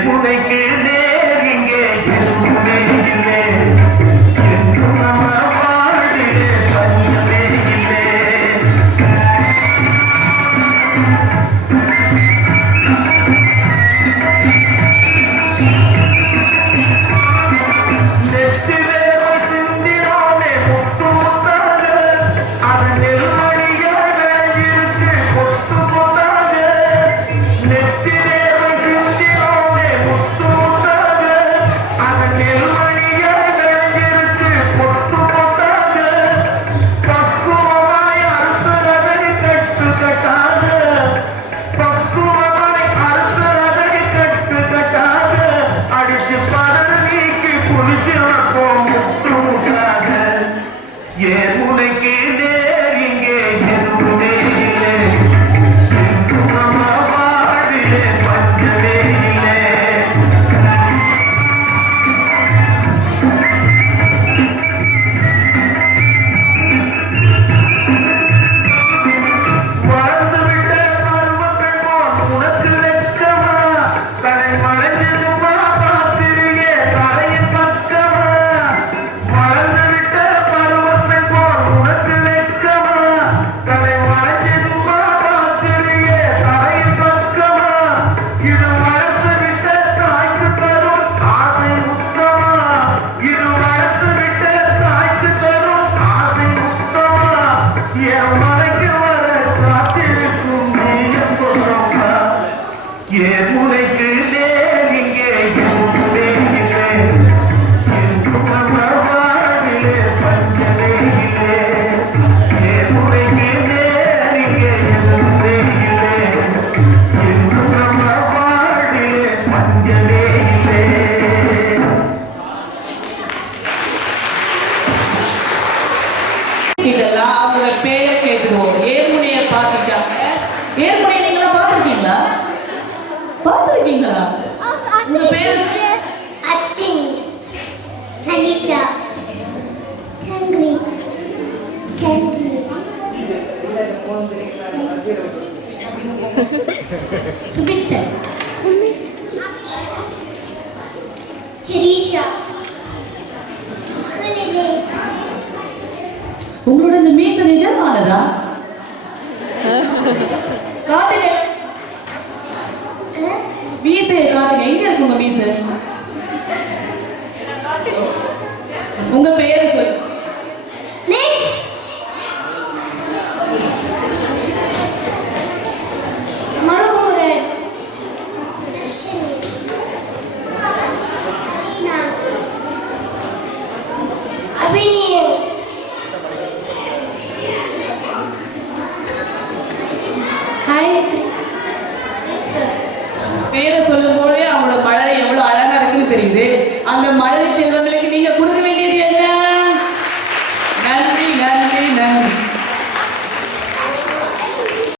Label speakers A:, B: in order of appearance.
A: பூனைக்கு ஏ முனைக்கேண்டே ஏற்படைய நீங்களா பார்த்துருக்கீங்களா? பார்த்துருக்கீங்களா? உங்க பேர்? அச்சின் அனிஷா தங்கி தங்கி சுபித் சார் தெரிஷா.
B: உங்களோட இந்த மீச நிஜமானதா? காட்டுங்க. மீசையை காட்டுங்க. எங்க இருக்கு உங்க மீசை? உங்க பேர்? பேரை சொல்லும் போதே அவங்களோட மழலை எவ்வளவு அழகா இருக்குன்னு தெரியுது. அந்த மழலை செல்ல